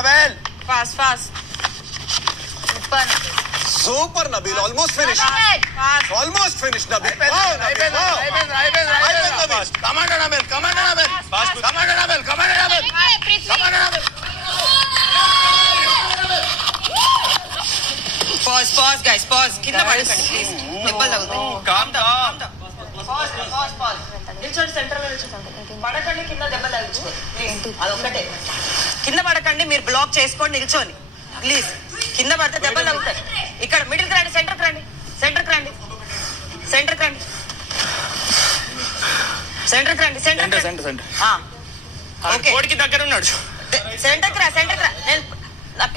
Nabeel fast fast super super Nabeel almost finish fast almost finish Nabeel అయిపోయింది అయిపోయింది అయిపోయింది అయిపోయింది commando Nabeel commando Nabeel commando Nabeel commando Nabeel commando Nabeel pause pause guys pause కింద పడకండి please దెబ్బలు తగులుతాయి calm down pause pause pause నిల్చోండి సెంటర్లో నిల్చోండి పడకండి కింద దెబ్బలు తగులుచుకోండి. ప్లీజ్ అదొక్కటే. కింద పడకండి మీరు బ్లాక్ చేసుకోండి నిల్చోని ప్లీజ్ కింద పడితే దెబ్బలు తగులుతాయి. ఇక్కడ మిడిల్కి రండి సెంటర్కి రండి. సెంటర్కి రండి. సెంటర్కి రండి. సెంటర్కి రండి సెంటర్ సెంటర్ సెంటర్ కోడికి దగ్గర ఉన్నాడు. సెంటర్కి రా సెంటర్కి రా. నేను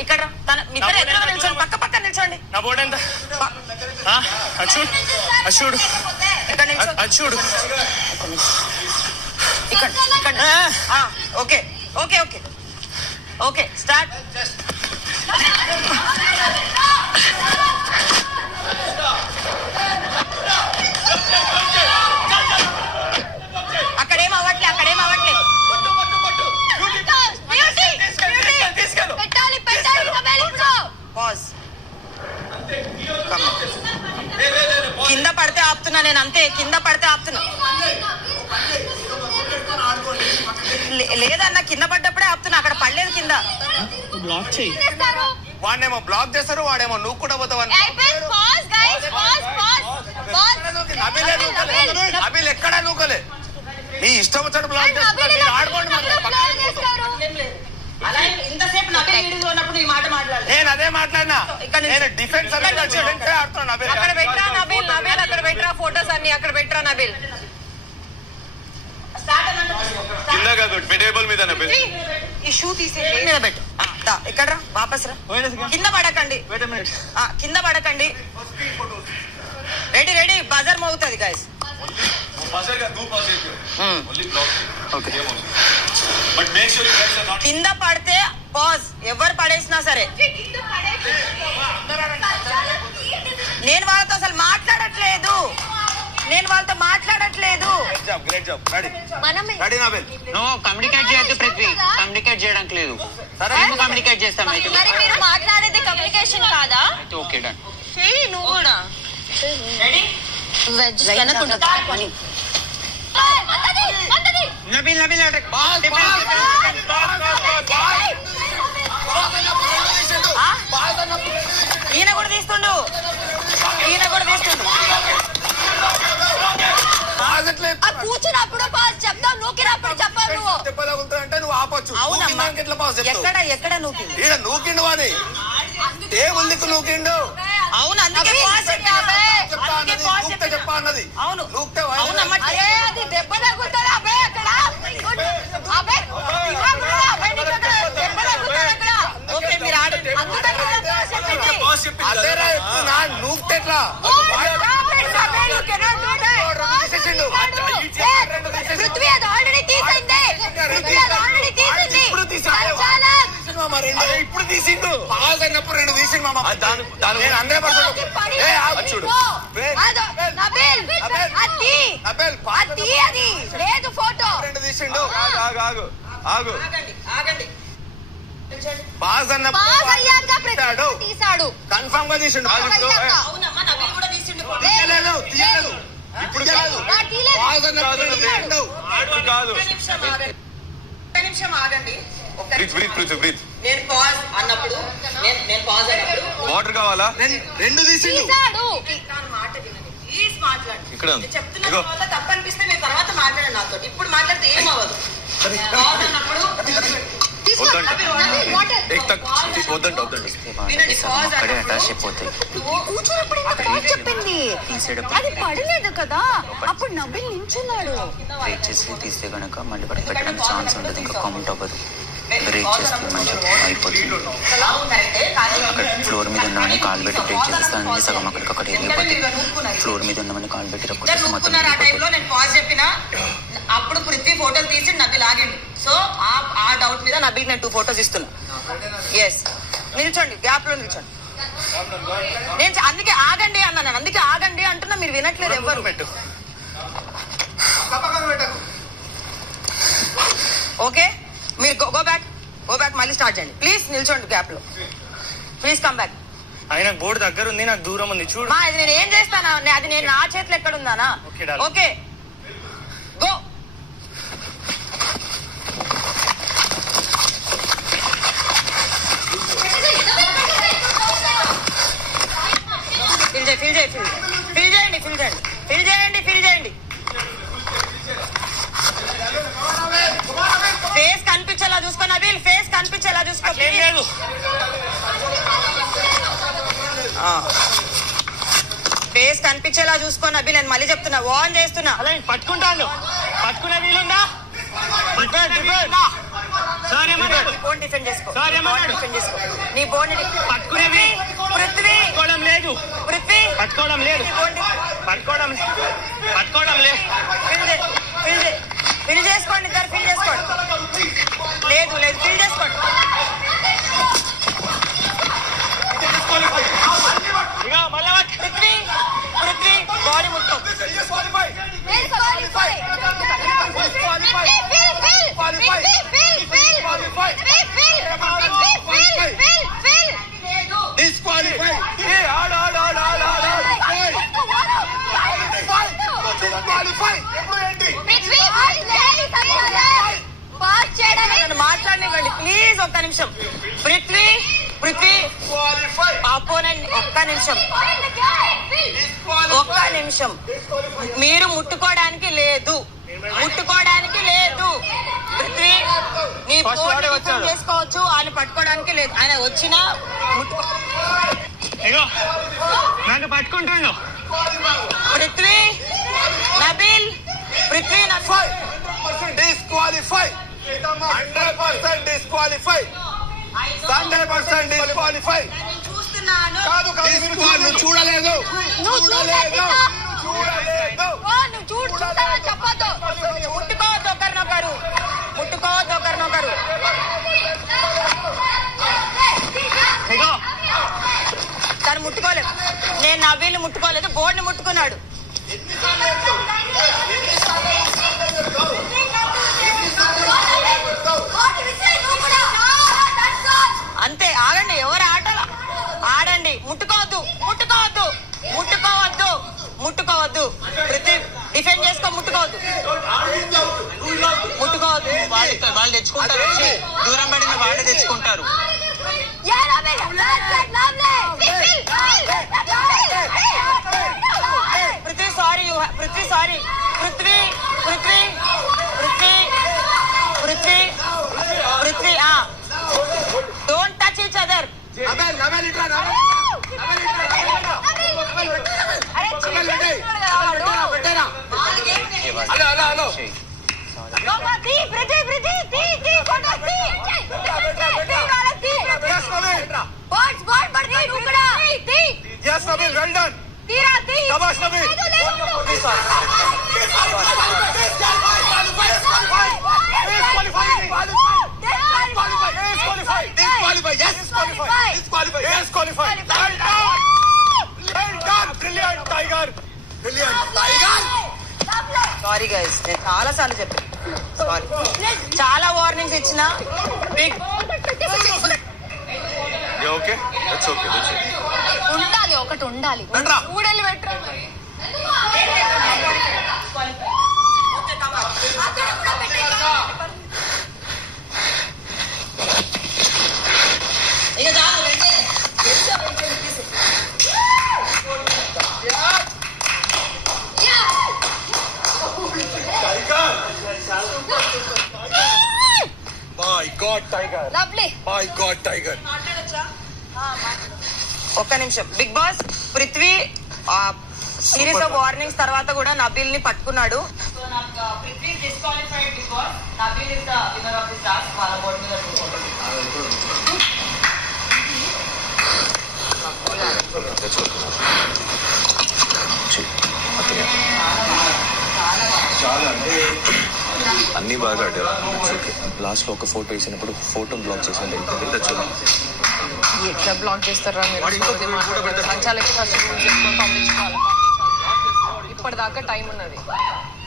ఇక్కడ రా. తన ఇద్దరు ఎదురుగా నిల్చోండి పక్క పక్క నిల్చోండి. నా బోర్డు ఎంత అచ్చుడు అచ్చుడు ఇక్కడ అచ్చుడు ఇక్కడ ఇక్కడ. Okay. Okay okay. Okay start. కింద. బ్లాక్ చేయి. చేస్తారు? వాడేమో బ్లాక్ చేస్తారు వాడేమో నువ్వు కూడా పోతావని. నబిల్ ఎక్కడా నూకలే? నీ ఇష్టం వచ్చాడు బ్లాక్ చేస్తారు మీరు ఆడుకోండి నేను అదే మాట్లాడినా. నేను డిఫెన్స్ అనేది డిఫెన్స్ ఆడుతున్నా నబిల్ అక్కడ పెట్టరా నబీల్ అక్కడ పెట్టరా ఫోటోస్ అన్ని అక్కడ పెట్టరా నబీల్ కింద కాదు టేబుల్ మీద ఈ షూ తీసి మీద పెట్టు. ఆ, దా, ఇక్కడ రా. వాపస్ రా కింద పడకండి. కింద పడకండి. రెడీ రెడీ బజర్ మోగుతుంది గాయస్ నాట్ కింద పడితే పాజ్ ఎవరు పడేసినా సరే. నేను వాళ్ళతో అసలు మాట్లాడట్లేదు. నేను వాళ్ళతో మాట్లాడట్లేదు. Great job great job ready మనం రెడీ నబిల్ నో కమ్యూనికేట్ చేయొద్దు పృథ్వీ కమ్యూనికేట్ చేయడానికి లేదు. సరే. మేము కమ్యూనికేట్ చేస్తాం అయితే? మరి మీరు మాట్లాడేది కమ్యూనికేషన్ కాదా? అయితే ఓకే డన్ చెయ్యి నువ్వు కూడా. రెడీ వెజ్ నబీల్ నబీల్ అటాక్ ఈయన కూడా తీస్తుండు. కూర్చున్నప్పుడు పాజ్ చెప్తావు నూకినప్పుడు చెప్పావు నువ్వు దెబ్బ తగులుతాయంటే నువ్వు ఆపొచ్చు అవునమ్మా నూకినాక ఎట్లా పాస్ చెప్తావు ఎక్కడ ఎక్కడ ఈడ నూకిండు వాడి టేబుల్ దిక్కు నూకిండు అవును అందుకే చెప్పా అందుకే అన్నది నూక్తే చెప్పినా. చెప్పా అన్నది అవును నూక్తే అవునమ్మా అరే అది దెబ్బ తగ్గుతుంది అబ్బాయి అక్కడ నీకు దెబ్బ ఓకే మీరు అందుకని చెప్పింది. అదేరా చెప్తున్నా నూక్తే ఎట్లా Oh, stop it, అబ్బాయి, you cannot do that. తీసేసిండు. Prithvi అది ఆల్రెడీ తీసింది. పృథ్వీ అది ఆల్రెడీ తీసింది. ఇప్పుడు తీసాడు. మామ రెండు. ఇప్పుడు తీసిండు. పాస్ అయినప్పుడు రెండు తీసిండు మామ. దాని- దాని- నేను హండ్రెడ్ పర్సెంట్ ఏ ఆగు. చూడు. నబీల్ నబీల్. అది నబీల్, పాస్ అది అది. లేదు ఫోటో. రెండు తీసిండు. ఆగు ఆగు ఆగు. ఆగు. ఆగండి ఆగండి. పాస్ అన్నప్పుడు పాస్ అయ్యాక తీశాడు. ప్రతి తీసాడు. కన్ఫర్మ్గా తీసిండు. అవునమ్మా నవీన్ కూడా తీసిండు. తీయలేదు తీయలేదు. ఇప్పుడు కాదు. నిమిషం ఆగండి. నేను పాజ్ అన్నప్పుడు నేను నేను పాజ్ అన్నప్పుడు. వాటర్ కావాలా? రెండు- రెండు తీసిండు. మాట వినండి ప్లీజ్ మాట్లాడండి ఇక్కడ. నేను చెప్తున్న. తర్వాత తప్పు అనిపిస్తే మీరు తర్వాత మాట్లాడండి నాతో ఇప్పుడు మాట్లాడితే ఏం అవ్వదు. పాజ్ అన్నప్పుడు తీసుకో. వద్దంట. అక్కడే అటాచ్ అయిపోతాయి. నువ్వు కూర్చున్నప్పుడు చెప్పింది. అది పడలేదు కదా. అప్పుడు నబీల్ నించున్నాడు. బ్రేక్ చేసి తీస్తే కనుక మళ్ళీ పట్టి పెట్టడానికి ఛాన్స్ ఉంటుంది ఇంకా కామెంట్ అవ్వదు. బ్రేక్ చేస్తే మంచిగా అయిపోతుంది. అక్కడ ఫ్లోర్ మీద ఉన్నామని కాలు పెట్టి బ్రేక్ చేసేస్తాను అన్ని సగం అక్కడికి అక్కడ వెళ్ళిపోతుంది. ఫ్లోర్ మీద ఉన్నామని కాలు పెట్టి మొత్తం అప్పుడు పృథ్వీ ఫోటోలు తీసి నబీ లాగిండు సో ఆ డౌట్ మీద నబీకి నేను టూ ఫోటోస్ ఇస్తున్నా. ఎస్ నిల్చోండి గ్యాప్లో నిల్చోండి. నేను అందుకే ఆగండి అన్నాను అందుకే ఆగండి అంటున్నా మీరు వినట్లేదు ఎవ్వరు పెట్టు. ఓకే? మీరు గో బ్యాక్ గో బ్యాక్ మళ్ళీ స్టార్ట్ చేయండి. ప్లీజ్ నిల్చోండి గ్యాప్లో. ప్లీజ్ కమ్ బ్యాక్ ఆయన బోర్డు దగ్గర ఉంది నాకు దూరం ఉంది చూడు. అది నేను ఏం చేస్తానా? నే- అది నేను నా చేతిలో ఎక్కడ ఉందానా. ఓకే గో ఫిల్ చేయి ఫిల్ చేయి ఫిల్ ఫిల్ చేయండి ఫిల్ చేయండి ఫిల్ చేయండి ఫిల్ చేయండి ఫేస్ కనిపించేలా చూసుకో నబీల్ ఫేస్ కనిపించేలా చూసుకో ఏం లేదు ఫేస్ కనిపించేలా చూసుకో నబీల్ నేను మళ్ళీ చెప్తున్నా. వార్న్ చేస్తున్నా. అలా పట్టుకుంటాను. పట్టుకునే వీలుందా? డిఫెండ్ బోన్ చేసుకో? డిఫెండ్ చేసుకో. నీ బోన్ పట్టుకునేవి పృథ్వీ పట్టుకోవడం లేదు. పృథ్వీ పట్టుకోవడం లేదు. పట్టుకోవడం పట్టుకోవడం లేదు. ఫిల్ చేసుకోండి ఇద్దరు ఫిల్ చేసుకోండి. లేదు లేదు. ఫిల్ చేసుకోండి ఇక మళ్ళా పట్టు. పృథ్వీ పృథ్వీ బాడీ ముట్టుకో డిస్క్వాలిఫై ఆడు ఆడు ఆడు ఆడు ఆడు డిస్క్వాలిఫై ఎప్పుడు ఏంటి నన్ను మాట్లాడనివ్వండి. ప్లీజ్ ఒక్క నిమిషం. పృథ్వీ పృథ్వీ. అపోనెంట్ ఒక్క నిమిషం. ఒక్క నిమిషం. మీరు ముట్టుకోవడానికి లేదు. ముట్టుకోవడానికి లేదు. పృథ్వీ నీ ఫోన్. చేసుకోవచ్చు. ఆయన పట్టుకోవడానికి లేదు. ఆయన వచ్చినా ముట్టుకో ఇగో. నన్ను పట్టుకుంటుండు. Prithvi. Prithvi Nabeel disqualify hundred percent disqualify hundred percent disqualify చూస్తున్నాను కాదు కాదు చూడలేదు. చూడలేదు. చూడలేదు. ముట్టుకోవద్దు ఒకరినొకరు ముట్టుకోవద్దు ఒకరినొకరు ఇగో. తను ముట్టుకోలేదు. నేను నవీల్ని ముట్టుకోలేదు. బోర్డుని ముట్టుకున్నాడు. వాళ్ళు తెచ్చుకుంటారు వచ్చి దూరం పడిన వాళ్ళే తెచ్చుకుంటారు Prithvi sorry Prithvi sorry Prithvi Prithvi Prithvi Prithvi don't touch each other అరే. Hello hello hello sorry guys నేను చాలా సార్లు చెప్పాను సారీ చాలా వార్నింగ్స్ ఇచ్చిన. Big okay that's okay that's ఉండాలి ఒకటి ఉండాలి. ఊడలు పెట్టరా? God, Tiger. ఒక్క నిమిషం. Big boss Prithvi series of warnings తర్వాత కూడా నబీల్ని పట్టుకున్నాడు చాలా అంటే అన్ని బాగా లాస్ట్లో ఒక ఫోటో వేసినప్పుడు ఫోటో బ్లాక్ చేసిన ఎట్లా బ్లాక్ చేస్తారా మీరు? ఇప్పటిదాకా టైం ఉన్నది.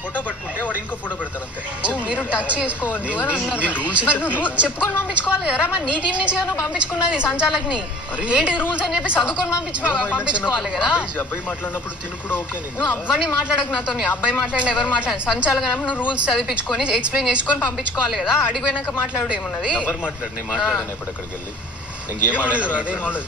ఫోటో పట్టుకుంటే వాడు ఇంకో ఫోటో పెడతారు అంతే ఓ, మీరు టచ్ చేసుకోవద్దు అని అన్నారు మరి నువ్వు చెప్పుకొని పంపించుకోవాలి కదా మరి నీ టీం నుంచి నువ్వు పంపించుకున్నది సంచాలకుని. ఏంటి రూల్స్ అని చెప్పి చదువుకొని పంపించు పంపించుకోవాలి కదా? అబ్బాయి- మాట్లాడినప్పుడు తిను కూడా ఓకే నువ్వు అవ్వని మాట్లాడకు నాతో అబ్బాయి మాట్లాడిన ఎవరు మాట్లాడి సంచాలకం నువ్వు రూల్స్ చదివించుకొని ఎక్స్ప్లెయిన్ చేసుకొని పంపించుకోవాలి కదా. అడిగిపోయినాక మాట్లాడు ఏమున్నది? ఎవరు మాట్లాడు నేను మాట్లాడాను ఎప్పుడు అక్కడికి వెళ్ళి ఆడాను